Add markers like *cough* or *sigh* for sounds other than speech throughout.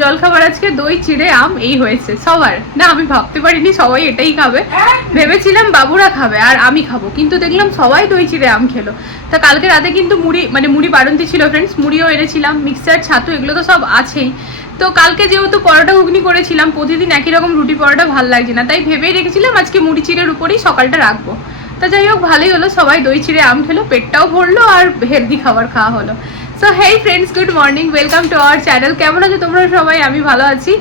জলখাবার আজকে, দই, চিড়ে, আম, এই হয়েছে। সবার। না, আমি ভাবতে পারিনি সবাই এটাই খাবে। ভেবেছিলাম বাবুরা খাবে, আর আমি খাব। কিন্তু দেখলাম সবাই দই, চিড়ে, আম খেলো। তা কালকে রাতে কিন্তু মুড়ি মানে মুড়ি বাড়ন্তি ছিল ফ্রেন্ডস মুড়িও এনেছিলাম মিক্সচার ছাতু, এগুলো তো সব আছেই। তো কালকে যেহেতু পরোটা ঘুগনি করেছিলাম, প্রতিদিন একই রকম রুটি পরোটা ভালো লাগছে না। তাই ভেবেই রেখেছিলাম আজকে মুড়ি, চিড়ের উপরেই সকালটা রাখব। তা যাই হোক, ভালোই হলো। সবাই দই, চিড়ে, আম খেলো, পেটটাও ভরলো, আর হেলদি খাবার খাওয়া হলো। So hey friends good morning welcome to our channel কেমন আছো তোমরা সবাই? আমি ভালো আছি।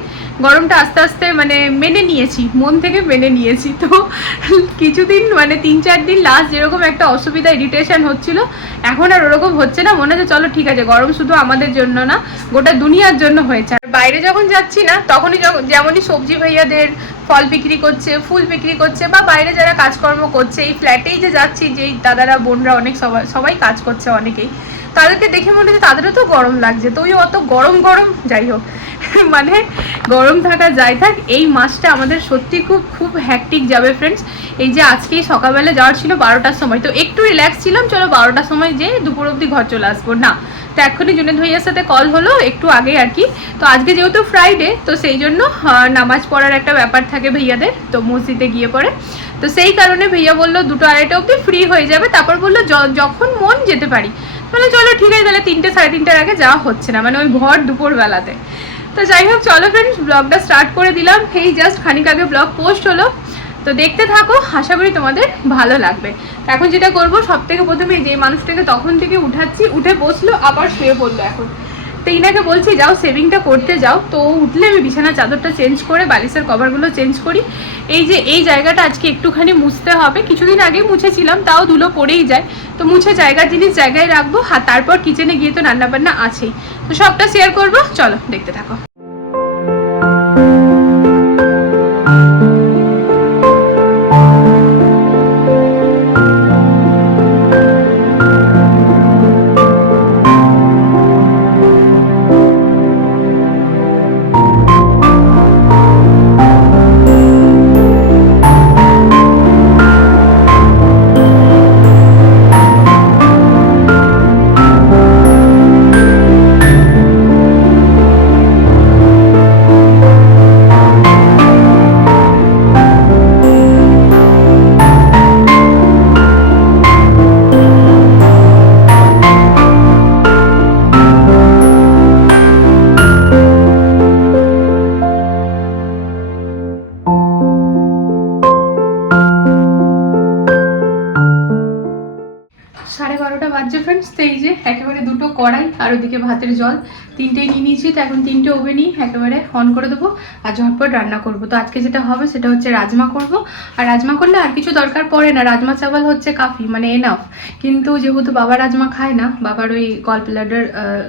গরমটা আস্তে আস্তে মানে মেনে নিয়েছি, মন থেকে মেনে নিয়েছি। তো কিছুদিন মানে তিন চার দিন লাস্ট যেরকম একটা অসুবিধা ইরিটেশন হচ্ছিল, এখন আর ওরকম হচ্ছে না। মনে হচ্ছে চলো ঠিক আছে, গরম শুধু আমাদের জন্য না, গোটা দুনিয়ার জন্য হয়েছে। আর বাইরে যখন যাচ্ছি না, তখনই যেমনই সবজি ভাইয়াদের ফল বিক্রি করছে, ফুল বিক্রি করছে, বা বাইরে যারা কাজকর্ম করছে, এই ফ্ল্যাটেই যে যাচ্ছি, যেই দাদারা, বোনরা অনেক সবাই সবাই কাজ করছে অনেকেই। তাদেরকে দেখে মনে হচ্ছে তাদেরও তো গরম লাগছে। তো ওই অত গরম গরম, যাই হোক *laughs* মানে গরম থাকা যাই থাক, এই মাসটা আমাদের সত্যি খুব খুব হ্যাকটিক যাবে ফ্রেন্ডস এই যে আজকেই সকালবেলা যাওয়ার ছিল বারোটার সময়, তো একটু রিল্যাক্স ছিলাম, চলো বারোটার সময় যে দুপুর অবধি ঘর চলে আসব। না, তো এখনই জুনেদ ভাইয়ার সাথে কল হলো একটু আগে আর কি। তো আজকে যেহেতু ফ্রাইডে তো সেই জন্য নামাজ পড়ার একটা ব্যাপার থাকে ভাইয়াদের, তো মসজিদে গিয়ে পড়ে। তো সেই কারণে ভাইয়া বলল দুটো আড়াইটা অবধি ফ্রি হয়ে যাবে, তারপর বলল যখন মন যেতে পারি। মানে চলো ঠিক আছে, তাহলে তিনটে, সাড়ে তিনটার আগে যাওয়া হচ্ছে না মানে ওই ভর দুপুরবেলাতে। তো যাই হোক, চলো ফ্রেন্ডস ব্লগটা স্টার্ট করে দিলাম। এই জাস্ট খানিক আগে ব্লগ পোস্ট হলো। তো দেখতে থাকো, আশা করি তোমাদের ভালো লাগবে। এখন যেটা করব সব থেকে প্রথমে যে মানুষটাকে তখন থেকে উঠাচ্ছি, উঠে বসল, আবার শুয়ে পড়ল এখন। তো ইনাকে বলছি, যাও সেভিংটা করতে যাও। তো উঠলে আমি বিছানা চাদরটা চেঞ্জ করে, বালিশের কভারগুলো চেঞ্জ করি। এই যে, এই জায়গাটা আজকে একটুখানি মুছতে হবে। কিছুদিন আগে মুছেছিলাম, তাও ধুলো পড়েই যায়। তো মুছে জায়গার জিনিস জায়গায় রাখব আর তারপর কিচেনে গিয়ে তো রান্নাবান্না আছেই। তো সবটা শেয়ার করব, চলো, দেখতে থাকো। সাড়ে বারোটা বাজছে ফ্রেন্ডস তো এই যে একেবারে দুটো কড়াই আর ওদিকে ভাতের জল। তিনটেই নিয়ে নিয়েছি, তো এখন তিনটে ওভেনই একেবারে অন করে দেবো আর ঝটপট রান্না করব। তো আজকে যেটা হবে সেটা হচ্ছে রাজমা করব। আর রাজমা করলে আর কিছু দরকার পড়ে না, রাজমা চাওয়াল হচ্ছে কাফি মানে এনাফ কিন্তু যেহেতু বাবা রাজমা খায় না, বাবার ওই গল ব্লাডার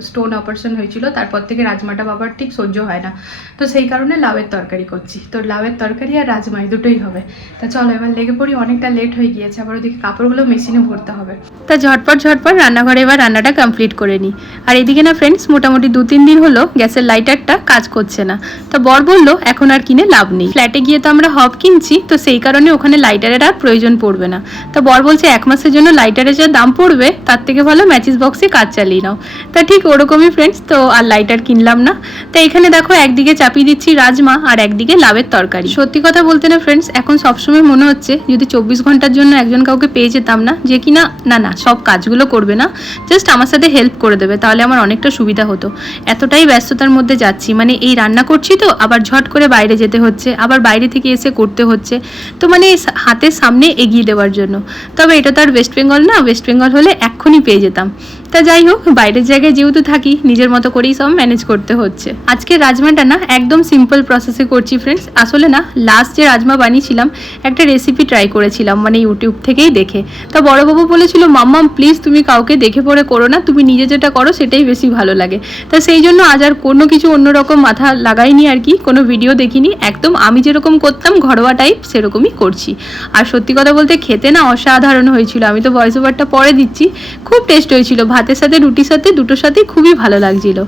স্টোন অপারেশন হয়েছিল, তারপর থেকে রাজমাটা বাবার ঠিক সহ্য হয় না। তো সেই কারণে লাউয়ের তরকারি করছি। তো লাউয়ের তরকারি আর রাজমা দুটোই হবে। তা চলো, এবার লেগে পড়ি, অনেকটা লেট হয়ে গিয়েছে, আবার ওদিকে কাপড়গুলো মেশিনে ভরতে হবে। তা ঝটপট ঝটপট রান্নাঘরে এবার রান্নাটা কমপ্লিট করে নিই। আর এদিকে না ফ্রেন্ডস মোটামুটি দু তিন দিন হলো গ্যাসের লাইটারটা কাজ করছে না। তো বর বলল, এখন আর কিনে লাভ নেই। ফ্ল্যাটে গিয়ে তো আমরা হব কিনছি, তো সেই কারণে ওখানে লাইটারের আর প্রয়োজন পড়বে না। তো বর বলছে, এক মাসের জন্য লাইটারের যা দাম পড়বে, তার থেকে ভালো ম্যাচিস বক্সে কাজ চালিয়ে নাও। তা ঠিক ওরকমই ফ্রেন্ডস তো আর লাইটার কিনলাম না। তো এখানে দেখো একদিকে চাপিয়ে দিচ্ছি রাজমা, আর একদিকে লাভের তরকারি। সত্যি কথা বলতে না ফ্রেন্ডস এখন সবসময় মনে হচ্ছে যদি চব্বিশ ঘণ্টার জন্য একজন কাউকে পেয়ে যেতাম না, যে কিনা, না না সব কাজগুলো করবে না জাস্ট আমার সাথে হেল্প করে দেবে, তাহলে আমার অনেকটা সুবিধা হতো। এতটাই ব্যস্ততার মধ্যে যাচ্ছি মানে এই রান্না করছি তো, আবার ঝট করে বাইরে যেতে হচ্ছে, আবার বাইরে থেকে এসে করতে হচ্ছে, তো মানে হাতের সামনে এগিয়ে দেওয়ার জন্য। তবে এটা তো আর ওয়েস্ট বেঙ্গল না ওয়েস্ট বেঙ্গল হলে এক্ষুনি পেয়ে যেতাম। তা যাই হোক, বাইরের জায়গায় যেহেতু থাকি, নিজের মতো করেই সব ম্যানেজ করতে হচ্ছে। আজকে রাজমাটা না একদম সিম্পল প্রসেসে করছি ফ্রেন্ডস আসলে না লাস্ট যে রাজমা বানিয়েছিলাম, একটা রেসিপি ট্রাই করেছিলাম মানে ইউটিউব থেকেই দেখে। তা বড়বাবু বলেছিল, মাম্মাম প্লিজ তুমি কাউকে দেখে পড়ে করো না, তুমি নিজে যেটা করো সেটাই বেশি ভালো লাগে। তা সেই জন্য আজ আর কোনো কিছু অন্যরকম মাথা লাগাইনি আর কি, কোনো ভিডিও দেখিনি। একদম আমি যেরকম করতাম, ঘরোয়া টাইপ সেরকমই করছি। আর সত্যি কথা বলতে খেতে না অসাধারণ হয়েছিল। আমি তো ভয়েস ওভারটা পরে দিচ্ছি। খুব টেস্ট হয়েছিল ভাতের সাথে রুটির সাথে দুটোর সাথে খুবই ভালো লাগছিল।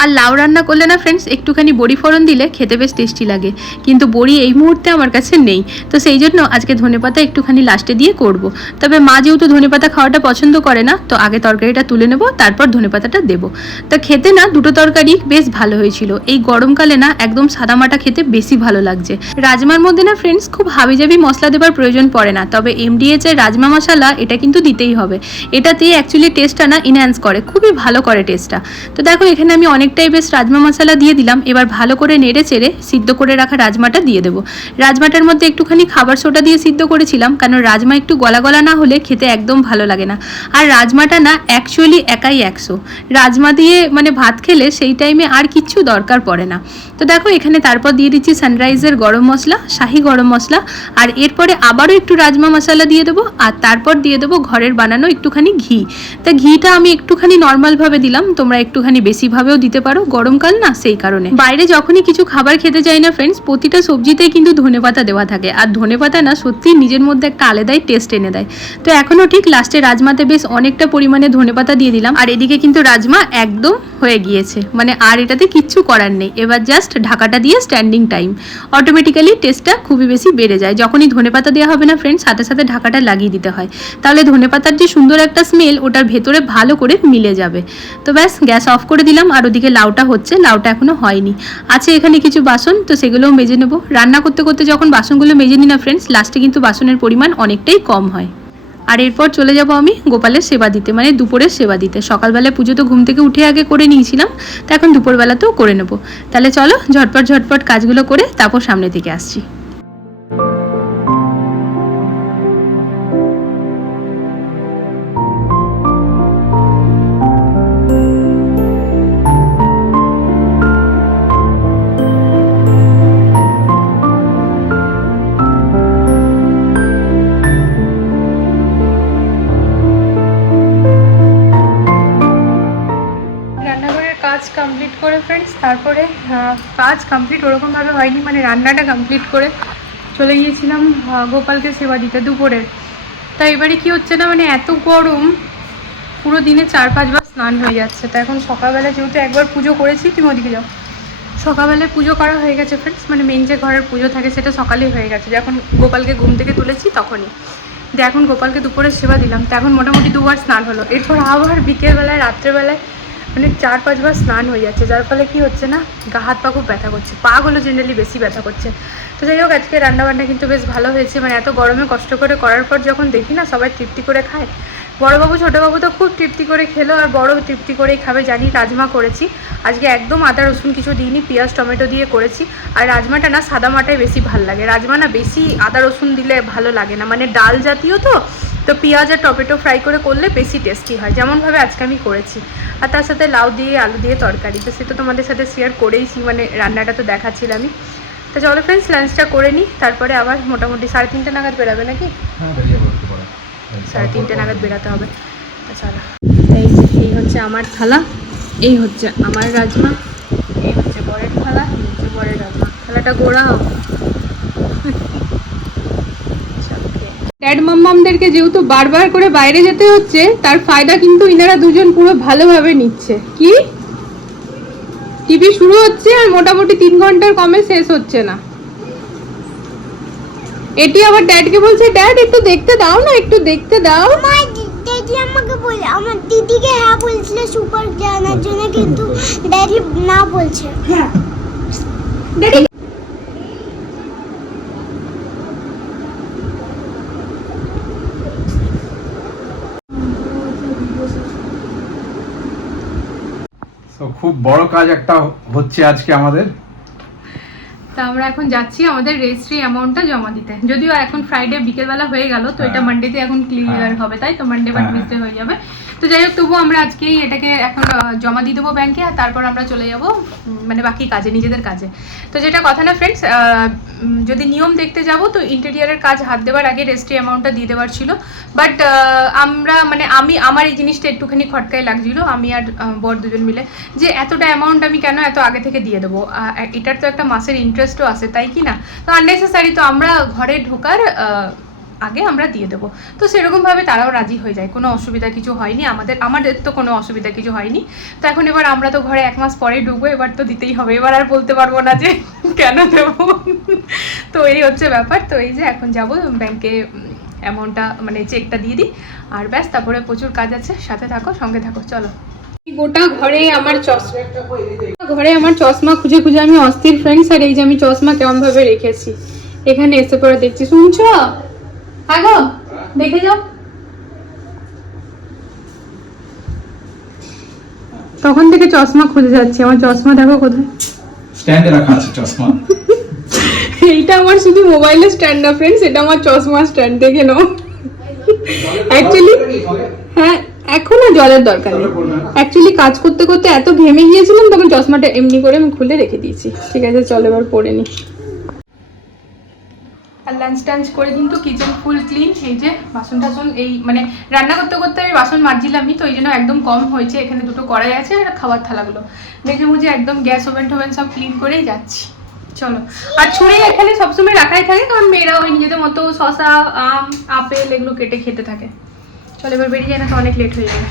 আর লাউ রান্না করলে না ফ্রেন্ডস একটুখানি বড়ি ফোড়ন দিলে খেতে বেশ টেস্টি লাগে। কিন্তু বড়ি এই মুহূর্তে আমার কাছে নেই। তো সেই জন্য আজকে ধনেপাতা একটুখানি লাস্টে দিয়ে করব। তবে মা যেহেতু ধনেপাতা খাওয়াটা পছন্দ করে না, তো আগে তরকারিটা তুলে নেব, তারপর ধনেপাতাটা দেবো। তো খেতে না দুটো তরকারি বেশ ভালো হয়েছিল। এই গরমকালে না একদম সাদামাটা খেতে বেশি ভালো লাগছে। রাজমার মধ্যে না ফ্রেন্ডস খুব হাবিজাবি মশলা দেবার প্রয়োজন পড়ে না। তবে এমডিএচ এর রাজমা মশলা এটা কিন্তু দিতেই হবে। এটাতে অ্যাকচুয়ালি টেস্টটা না ইনহ্যান্স করে, খুবই ভালো করে টেস্টটা তো দেখো এখানে আমি অনেকটাই বেশ রাজমা মশলা দিয়ে দিলাম। এবার ভালো করে নেড়ে চেড়ে সিদ্ধ করে রাখা রাজমাটা দিয়ে দেবো। রাজমাটার মধ্যে একটুখানি খাবার সোটা দিয়ে সিদ্ধ করেছিলাম, কারণ রাজমা একটু গলা গলা না হলে খেতে একদম ভালো লাগে না। আর রাজমাটা না অ্যাকচুয়ালি একাই একশো। রাজমা দিয়ে মানে ভাত খেলে সেই টাইমে আর কিচ্ছু দরকার পড়ে না। তো দেখো, এখানে তারপর দিয়ে দিচ্ছি সানরাইজের গরম মশলা, শাহি গরম মশলা, আর এরপরে আবারও একটু রাজমা মশলা দিয়ে দেবো, আর তারপর দিয়ে দেবো ঘরের বানানো একটুখানি ঘি। তা ঘিটা আমি একটুখানি নর্মালভাবে দিলাম, তোমরা একটুখানি বেশিভাবেও দিতে পারো গরমকাল না সেই কারণে। বাইরে যখনই কিছু খাবার খেতে যাই না ফ্রেন্ডস প্রতিটা সবজিতেই কিন্তু ধনে পাতা দেওয়া থাকে। আর ধনে পাতা না সত্যি নিজের মধ্যে একটা আলাদাই টেস্ট এনে দেয়। তো এখনও ঠিক লাস্টে রাজমাতে বেশ অনেকটা পরিমাণে ধনে পাতা দিয়ে দিলাম। আর এদিকে কিন্তু রাজমা একদম হয়ে গিয়েছে। মানে আর এটাতে কিচ্ছু করার নেই। এবার জাস্ট ঢাকাটা দিয়ে স্ট্যান্ডিং টাইম অটোমেটিক্যালি টেস্টটা খুবই বেশি বেড়ে যায়। যখনই ধনেপাতা দেওয়া হবে না ফ্রেন্ড সাথে সাথে ঢাকাটা লাগিয়ে দিতে হয়। তাহলে ধনেপাতার যে সুন্দর একটা স্মেল ওটার ভেতরে ভালো করে মিলে যাবে। তো ব্যাস, গ্যাস অফ করে দিলাম। আর ওদিকে লাউটা হচ্ছে, লাউটা এখনও হয়নি। আছে এখানে কিছু বাসন, তো সেগুলোও মেজে নেব। রান্না করতে করতে যখন বাসনগুলো মেজে নিই না ফ্রেন্ডস লাস্টে কিন্তু বাসনের পরিমাণ অনেকটাই কম হয়। আর এরপর চলে যাব আমি গোপালের সেবা দিতে মানে দুপুরের সেবা দিতে। সকালবেলায় পুজো তো ঘুম থেকে উঠে আগে করে নিয়েছিলাম, তো এখন দুপুরবেলাতেও করে নেব। তাহলে চলো ঝটপট ঝটপট কাজগুলো করে তারপর সামনে থেকে আসছি। কাজ কমপ্লিট ওরকমভাবে হয়নি মানে রান্নাটা কমপ্লিট করে চলে গিয়েছিলাম গোপালকে সেবা দিতে দুপুরের তা এবারে কি হচ্ছে না মানে এত গরম, পুরো দিনে চার পাঁচবার স্নান হয়ে যাচ্ছে। তো এখন সকালবেলা যেহেতু একবার পুজো করেছি, তুমি ওদিকে যাও। সকালবেলায় পুজো করা হয়ে গেছে ফ্রেন্ডস মানে মেন যে ঘরের পুজো থাকে সেটা সকালেই হয়ে গেছে। যখন গোপালকে ঘুম থেকে তুলেছি তখনই। দিয়ে এখন গোপালকে দুপুরে সেবা দিলাম। তো এখন মোটামুটি দুবার স্নান হলো। এরপর আবার বিকেলবেলায়, রাত্রেবেলায় মানে চার পাঁচবার স্নান হয়ে যাচ্ছে, যার ফলে কি হচ্ছে না, গা হাত পা খুব ব্যথা করছে পাগুলো জেনারেলি বেশি ব্যথা করছে। তো যাই হোক, আজকে রান্নাবান্না কিন্তু বেশ ভালো হয়েছে মানে এত গরমে কষ্ট করে করার পর যখন দেখি না, সবাই তৃপ্তি করে খায়। বড়বাবু, ছোটোবাবু তো খুব তৃপ্তি করে খেলো, আর বড় তৃপ্তি করেই খাবে জানি রাজমা করেছি। আজকে একদম আদা, রসুন কিছু দিইনি, পেঁয়াজ, টমেটো দিয়ে করেছি। আর রাজমাটা না, সাদা মাটাই বেশি ভালো লাগে। রাজমা না, বেশি আদা, রসুন দিলে ভালো লাগে না। মানে ডাল জাতীয় তো তো পেঁয়াজ আর টমেটো ফ্রাই করে করলে বেশি টেস্টি হয়। যেমনভাবে আজকে আমি করেছি। আর তার সাথে লাউ দিয়ে আলু দিয়ে তরকারি। তো সেটা তোমাদের সাথে শেয়ার করেইছি মানে রান্নাটা তো দেখাচ্ছিলামই তো চলো ফ্রেন্ডস লাঞ্চটা করে নিই। তারপরে আবার মোটামুটি সাড়ে তিনটে নাগাদ বেরোবে নাকি? হ্যাঁ সাড়ে তিনটে নাগাদ বেরোতে হবে। তো চলো। এই এই হচ্ছে আমার থালা। এই হচ্ছে আমার রাজমা। এই হচ্ছে বরের থালা এই হচ্ছে বরের রাজমা। থালাটা গোড়া ড্যাড মাম্মামদেরকে যেহেতু বারবার করে বাইরে যেতে হচ্ছে তার ফায়দা কিন্তু ইনারা দুজন পুরো ভালোভাবে নিচ্ছে। কি? টিভি শুরু হচ্ছে আর মোটামুটি তিন ঘণ্টার কমে শেষ হচ্ছে না। এটি আবার ড্যাডকে বলছে ড্যাড একটু দেখতে দাও না একটু দেখতে দাও। দিদি আমাকে বল আমার দিদিকে হ্যাঁ বলছিল সুপার জানার জন্য কিন্তু ড্যাডি না বলছে। তো খুব বড় কাজ একটা হচ্ছে আজকে আমাদের তা আমরা এখন যাচ্ছি আমাদের রেজিস্ট্রি অ্যামাউন্টটা জমা দিতে যদিও এখন ফ্রাইডে বিকেলবেলা হয়ে গেল তো এটা হ্যাঁ। মানডেতে এখন ক্লিয়ার হ্যাঁ। হবে তাই তো মানডে বা হ্যাঁ। টিউসডে হয়ে যাবে তো যাই হোক, তবুও আমরা আজকেই এটাকে এখন জমা দিয়ে দেবো ব্যাংকে আর তারপর আমরা চলে যাব মানে বাকি কাজে, নিজেদের কাজে। তো যেটা কথা না ফ্রেন্ডস যদি নিয়ম দেখতে যাব, তো ইন্টেরিয়ারের কাজ হাত দেওয়ার আগে রেজিস্ট্রি অ্যামাউন্টটা দিয়ে দেওয়ার ছিল। বাট আমরা মানে আমি, আমার এই জিনিসটা একটুখানি খটকায় লাগছিল, আমি আর বর দুজন মিলে, যে এতটা অ্যামাউন্ট আমি কেন এত আগে থেকে দিয়ে দেবো? এটার তো একটা মাসের ইন্টারেস্টও আছে, তাই কি না? তো আননেসেসারি তো আমরা ঘরে ঢোকার আগে আমরা দিয়ে দেবো। তো সেরকমভাবে তারাও রাজি হয়ে যায়। কোনো অসুবিধা কিছু হয়নি। আমাদের আমাদের তো কোনো অসুবিধা কিছু হয়নি। তো এখন এবার আমরা তো ঘরে এক মাস পরেই ঢুকবো এবার তো দিতেই হবে। এবার আর বলতে পারব না যে *laughs* কেন দেবো। তো এই হচ্ছে ব্যাপার। তো এই যে এখন যাব ব্যাংকে অ্যামাউন্টটা মানে চেকটা দিয়ে দিই। আর ব্যাস, তারপরে প্রচুর কাজ আছে। সাথে থাকো, সঙ্গে থাকো। চলো। গোটা ঘরে আমার চশমা। ঘরে আমার চশমা খুঁজে খুঁজে আমি অস্থির ফ্রেন্ডস আর এই যে আমি চশমা কেমন ভাবে রেখেছি। এখানে এসে পরে দেখছি। শুনছো? হ্যাঁ গো দেখে যাও। তখন থেকে চশমা খুঁজে যাচ্ছি। আমার চশমা দেখো কোথায়? স্ট্যান্ডে রাখা আছে চশমা। এইটা আমার শুধু মোবাইলের স্ট্যান্ড না ফ্রেন্ডস এটা আমার চশমা স্ট্যান্ড দেখে নাও। অ্যাকচুয়ালি হ্যাঁ এখনও জলের দরকার নেই। অ্যাকচুয়ালি কাজ করতে করতে এত ঘেমে গিয়েছিলাম তখন চশমাটা এমনি করে আমি খুলে রেখে দিয়েছি। ঠিক আছে চল এবার পরে নি। আর লাঞ্চ টাঞ্চ করে কিন্তু কিচেন ফুল ক্লিন এই যে বাসন টাসন, এই মানে রান্না করতে করতে আমি বাসন মারছিলামই তো এই জন্য একদম কম হয়েছে। এখানে দুটো কড়াই আছে আর খাবার থালাগুলো। দেখে বুঝে একদম গ্যাস ওভেন টোভেন সব ক্লিন করেই যাচ্ছি। চলো। আর ছুরি এখানে সবসময় রাখাই থাকে, কারণ মেয়েরা ওই নিজেদের মতো শশা আম, আপেল এগুলো কেটে খেতে থাকে। চলো এবার বেরিয়ে যায় না তো অনেক লেট হয়ে যাবে।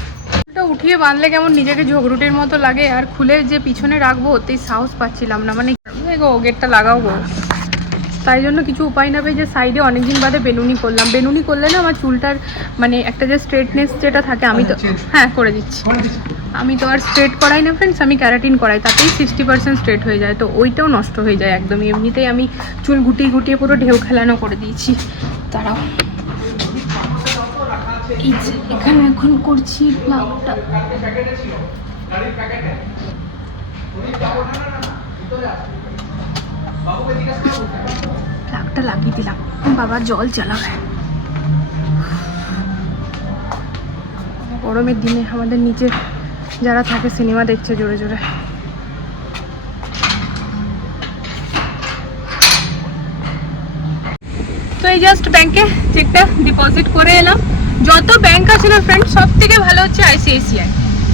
এটা উঠিয়ে বাঁধলে কেমন নিজেকে ঝগড়ুটির মতো লাগে, আর খুলে যে পিছনে রাখব ওতেই সাহস পাচ্ছিলাম না। মানে গো গেটটা লাগাও গো। তাই জন্য কিছু উপায় না পেয়ে যে সাইডে অনেকদিন বাদে বেনুনি করলাম। বেনুনি করলে না আমার চুলটার মানে একটা যে স্ট্রেটনেস যেটা থাকে আমি তো হ্যাঁ করে দিচ্ছি। আমি তো আর স্ট্রেট করাই না ফ্রেন্ডস আমি ক্যারাটিন করাই তাতেই সিক্সটি পার্সেন্ট স্ট্রেট হয়ে যায়। তো ওইটাও নষ্ট হয়ে যায় একদমই। এমনিতেই আমি চুল গুটিয়ে গুটিয়ে পুরো ঢেউ খেলানো করে দিয়েছি। তারাও এই যে এখানে এখন করছি প্লাগটা লাগিয়ে দিলাম। বাবা, জল গরমের দিনে আমাদের নিচে যারা থাকে, সিনেমা দেখছে জোরে জোরে। তো এই জাস্ট ব্যাংকে চেকটা ডিপোজিট করে এলাম। যত ব্যাংক আছে না ফ্রেন্ড সব থেকে ভালো হচ্ছে আইসিআইসিআই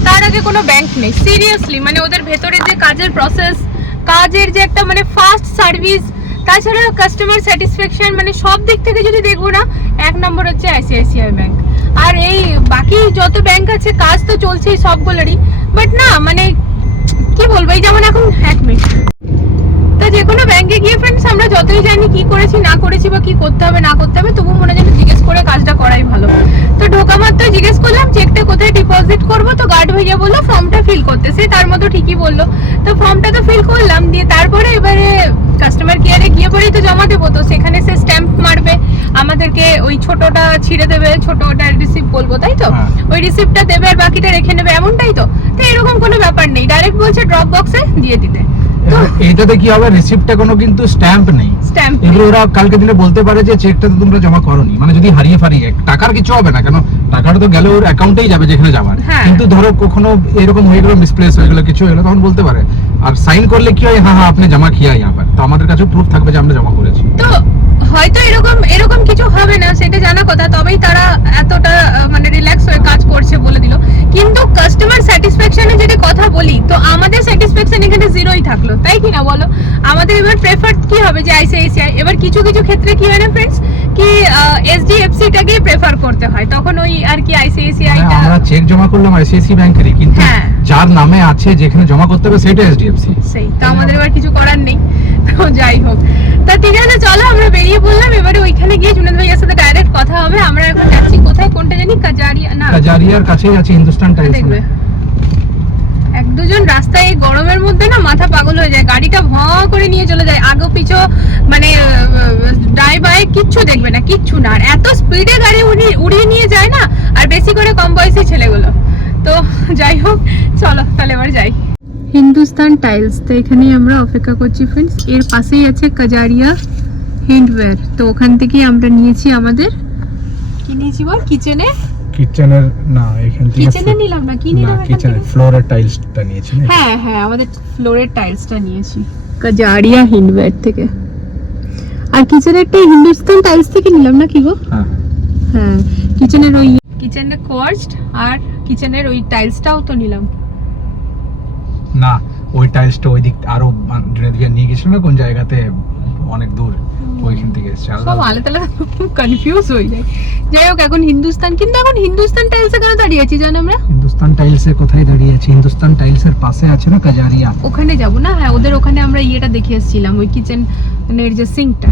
তার আগে কোনো ব্যাংক নেই। সিরিয়াসলি মানে ওদের ভেতরে যে কাজের প্রসেস কাজের যে একটা মানে ফাস্ট সার্ভিস তাছাড়া কাস্টমার স্যাটিসফ্যাকশন মানে সব দিক থেকে যদি দেখব না, এক নম্বর হচ্ছে আইসিআইসিআই ব্যাংক আর এই বাকি যত ব্যাংক আছে, কাজ তো চলছেই সবগুলোরই বাট না মানে কি বলব, এই যেমন এখন এক মিনিট তো যে কোনো ব্যাংকে গিয়ে ফ্রেন্ডস আমরা যতই জানি কি করেছি, না করেছি বা কি করতে হবে, না করতে হবে, তবু মনে যেন জিজ্ঞেস করে কাজটা করাই ভালো। তো ঢোকা মাত্র জিজ্ঞেস করলাম চেকটা কোথায় ডিপোজিট করব, তো গার্ড ভাইয়া বলল ফিল করতে সে তার মতো ঠিকই বলল। তো ফর্মটা তো ফিল করলাম, দিয়ে তারপরে এবারে কাস্টমার কেয়ারে গিয়ে পরেই তো জমা দেবো, তো সেখানে আমাকে ওই ছোটটা ছিঁড়ে দেবে ছোটটা রিসিভ বলব তাই তো? হ্যাঁ। ওই রিসিপ্টটা দেবে আর বাকিটা রেখে নেবে এমনটাই তো? তো এরকম কোনো ব্যাপার নেই। ডাইরেক্ট বলছে ড্রপ বক্সে দিয়ে দিতে। এটাতে কি হবে? রিসিপ্টে কোনো কিন্তু স্ট্যাম্প নেই। স্ট্যাম্প এগুলো ওরা কালকে দিনে বলতে পারে যে চেকটা তো তোমরা জমা করনি। মানে যদি হারিয়ে ফারিয়ে টাকার কিছু হবে না কেন? টাকাটা তো গেল ওর অ্যাকাউন্টেই যাবে যেখানে যাওয়ার। হ্যাঁ। কিন্তু ধরো কখনো এরকম হয়ে গেলো মিসপ্লেস হয়ে গেলো কিছু হয়ে তখন বলতে পারে। আর সাইন করলে কি হয়? হ্যাঁ হ্যাঁ আপনি জমা কিয়া ইয়াপার তো আমাদের কাছে প্রুফ থাকবে যে আমরা জমা করেছি। তো হয়তো এরকম এরকম কিছু হবে না সেটা জানা কথা তবেই তারা এতটা মানে রিল্যাক্স হয়ে কাজ করছে বলে দিল। কিন্তু কাস্টমার স্যাটিসফ্যাকশনের যদি কথা বলি তো আমাদের স্যাটিসফ্যাকশন এখানে জিরোই থাকল তাই কি না বলো? আমাদের এবার প্রেফার কি হবে যে আইসিআইসিআই এবার কিছু কিছু ক্ষেত্রে কি হয় না ফ্রেন্ডস কি এসডিএফসিটাকে প্রেফার করতে হয় তখন ওই আর কি হ্যাঁ, আইসিআইসিআইটা আমরা চেক জমা করলাম আইসিআইসি ব্যাংকেরই কিন্তু হ্যাঁ। যার নামে আছে যেখানে জমা করতে হবে সেটা এসডিএফসি সেই তো আমাদের এবার কিছু করার নেই তো যাই হোক তা ঠিক আছে চলো আমরা বেরিয়ে পড়লাম। এবারে ওইখানে গিয়ে জুনাদ ভাইয়ের সাথে ডাইরেক্ট কথা হবে। আমরা এখন যাচ্ছি কোথায়? কোনটা জানি? কাজারিয়া না। কাজারিয়ার কাছেই আছে হিন্দুস্তান টাইলস এক দুজন রাস্তায় এই গরমের মধ্যে না মাথা পাগল হয়ে যায়। গাড়িটা ভ করে নিয়ে চলে যায়। আগো পিছো মানে ডাই বাই কিচ্ছু দেখবে না কিচ্ছু না। আর এত স্পিডে গাড়ি উড়িয়ে উড়িয়ে নিয়ে যায় না আর বেশি করে কম বয়সী ছেলেগুলো। তো যাই হোক চলো তাহলে এবার যাই। হিন্দুস্তান টাইলস তো এখানেই আমরা অপেক্ষা করছি ফ্রেন্ডস এর পাশেই আছে কাজারিয়া। হ্যান্ডওয়্যার তো ওখান থেকেই আমরা নিয়েছি আমাদের। কি নিয়েছি বল? কিচেনে কিচেনের না এখান থেকে কিচেনে নিলাম না। কি নিলাম এখান কিচেনের ফ্লোরের টাইলসটা নিয়েছি হ্যাঁ হ্যাঁ আমাদের ফ্লোরের টাইলসটা নিয়েছি। কাজারিয়া হিন্ডওয়্যার থেকে। আর কিচেনের কিচেনেরটা হিন্দুস্তান টাইলস থেকে নিলাম না কি গো? হ্যাঁ। হ্যাঁ কিচেনের ওই কিচেনের কোয়ার্সড আর কিচেনের ওই টাইলসটাও তো নিলাম। না ওই টাইলসটা ওই দিক আরও মানে দিকে নিয়ে গেছিল না কোন জায়গাতে অনেক দূর? ওইখান থেকে এসছে সব আলাদা আলাদা। কনফিউজ হয়ে যায়। যাই হোক এখন হিন্দুস্তান কিন্তু এখন হিন্দুস্তান টাইলসে কেন দাঁড়িয়ে আছি জানো আমরা? হিন্দুস্তান টাইলসের কোথায় দাঁড়িয়ে আছে? হিন্দুস্তান টাইলসের পাশে আছে না কাজারিয়া? ওখানে যাব না? হ্যাঁ ওদের ওখানে আমরা ইয়েটা দেখে এসেছিলাম ওই কিচেনের যে সিঙ্কটা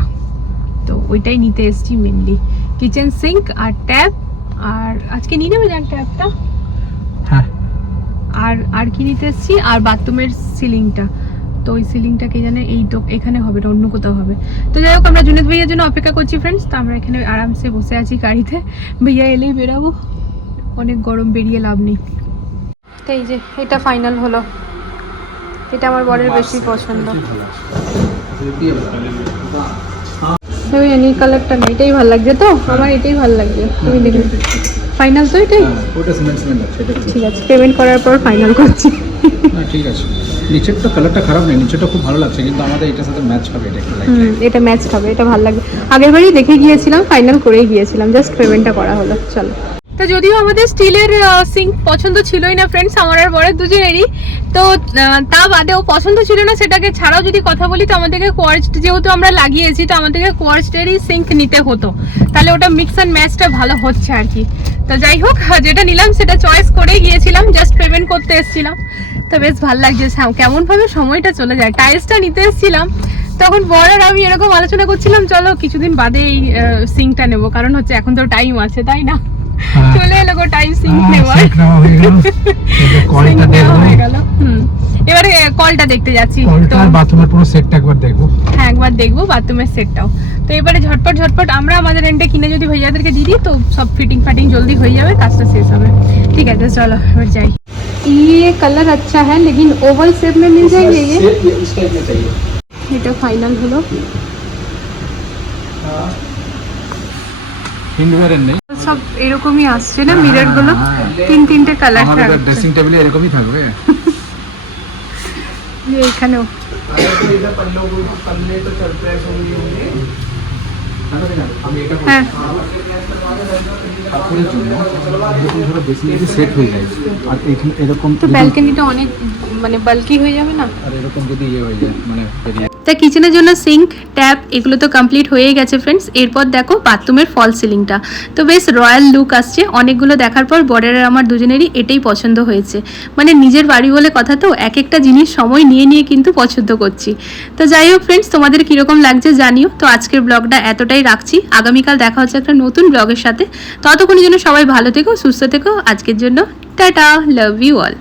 তো ওইটাই নিতে এসেছি মেনলি কিচেন সিঙ্ক আর ট্যাপ আর আজকে নিয়ে নেবে যান ট্যাপটা হ্যাঁ। আর আর কি নিতে এসেছি? আর বাথরুমের সিলিংটা তো ওই সিলিংটা কে জানে এই তো এখানে হবে না অন্য কোথাও হবে। তো যাই হোক আমরা জুনেদ ভাইয়ার জন্য অপেক্ষা করছি ফ্রেন্ডস তো আমরা এখানে আরামসে বসে আছি গাড়িতে। ভাইয়া এলেই বেরাবো। অনেক গরম বেরিয়ে লাভ নেই। তো এই যে এটা ফাইনাল হলো। এটা আমার বরের বেশি পছন্দ। আমি জানি কালারটা না এটাই ভালো লাগছে তো? আমার এটাই ভালো লাগছে। তুমি দেখে ফাইনাল তো এটাই? আছে ঠিক আছে পেমেন্ট করার পর ফাইনাল করছি। না ঠিক আছে। নিচেরটা কালারটা খারাপ নেই নিচেরটা খুব ভালো লাগছে কিন্তু আমাদের এটার সাথে ম্যাচ হবে এটা একটু হুম এটা ম্যাচ খাবে এটা ভালো লাগবে। আগের বারই দেখে গিয়েছিলাম ফাইনাল করেই গিয়েছিলাম জাস্ট পেমেন্টটা করা হলো চলো। তো যদিও আমাদের স্টিলের সিঙ্ক পছন্দ ছিলই না ফ্রেন্ডস আমার আর বরের দুজনেরই তো তা বাদেও পছন্দ ছিল না সেটাকে ছাড়াও যদি কথা বলি তো আমাদেরকে কোয়ার্সড যেহেতু আমরা লাগিয়েছি তো আমাদেরকে কোয়ার্সডেরই সিঙ্ক নিতে হতো। তাহলে ওটা মিক্স অ্যান্ড ম্যাচটা ভালো হচ্ছে আর কি। তো যাই হোক যেটা নিলাম সেটা চয়েস করেই গিয়েছিলাম জাস্ট পেমেন্ট করতে এসেছিলাম। তো বেশ ভালো লাগছে। কেমন ভাবে সময়টা চলে যায়। টাইলসটা নিতে এসেছিলাম। তখন বর আর আমি এরকম আলোচনা করছিলাম চলো কিছুদিন বাদে এই সিঙ্কটা নেব। কারণ হচ্ছে এখন তো টাইম আছে তাই না? হ্যাঁ। চলে এলো টাইম সিঙ্ক নেওয়ার। হয়ে গেল। কলটা Sink নেওয়া দেখব। হয়ে গেল। হুম। এবারে কলটা দেখতে যাচ্ছি। তো বাথরুমের পুরো সেটটা একবার দেখব। হ্যাঁ একবার দেখব বাথরুমের সেটটাও। তো এবারে ঝটপট ঝটপট আমরা আমাদের এন্ডে কিনে যদি ভাইয়াদেরকে দিই তো সব ফিটিং ফাটিং জলদি হয়ে যাবে কাজটা শেষ হবে। ঠিক আছে চলো এবার যাই। ये कलर अच्छा है लेकिन ओवल शेप में मिल जाएंगे ये इस टाइप में चाहिए এটা ফাইনাল হলো হিন্ডওয়্যারের নেই সব এরকমই আসছে না মিরর গুলো তিন তিনটে কালার আমাদের থাকছে ড্রেসিং টেবিলে এরকমই থাকবে যে এখানেও আমি এটা হ্যাঁ। ঠাকুরের জন্য এরকম ধরো বেশি যদি সেট হয়ে যায়। আর এখানে এরকম তো ব্যালকনিটা অনেক মানে বাল্কি হয়ে যাবে না? আর এরকম যদি ইয়ে হয়ে যায় মানে তা কিচেনের জন্য সিঙ্ক, ট্যাপ, এগুলো তো কমপ্লিট হয়ে গেছে ফ্রেন্ডস এরপর দেখো বাথরুমের ফল সিলিংটা তো বেশ রয়্যাল লুক আসছে। অনেকগুলো দেখার পর বরের আমার দুজনেরই এটাই পছন্দ হয়েছে। মানে নিজের বাড়ি বলে কথা তো এক একটা জিনিস সময় নিয়ে নিয়ে কিন্তু পছন্দ করছি। তো যাই হোক ফ্রেন্ডস তোমাদের কীরকম লাগছে জানিও। তো আজকের ব্লগটা এতটাই রাখছি। আগামীকাল দেখা হচ্ছে একটা নতুন ব্লগের সাথে। ততক্ষণের জন্য সবাই ভালো থেকো, সুস্থ থেকো। আজকের জন্য টাটা লাভ ইউ অল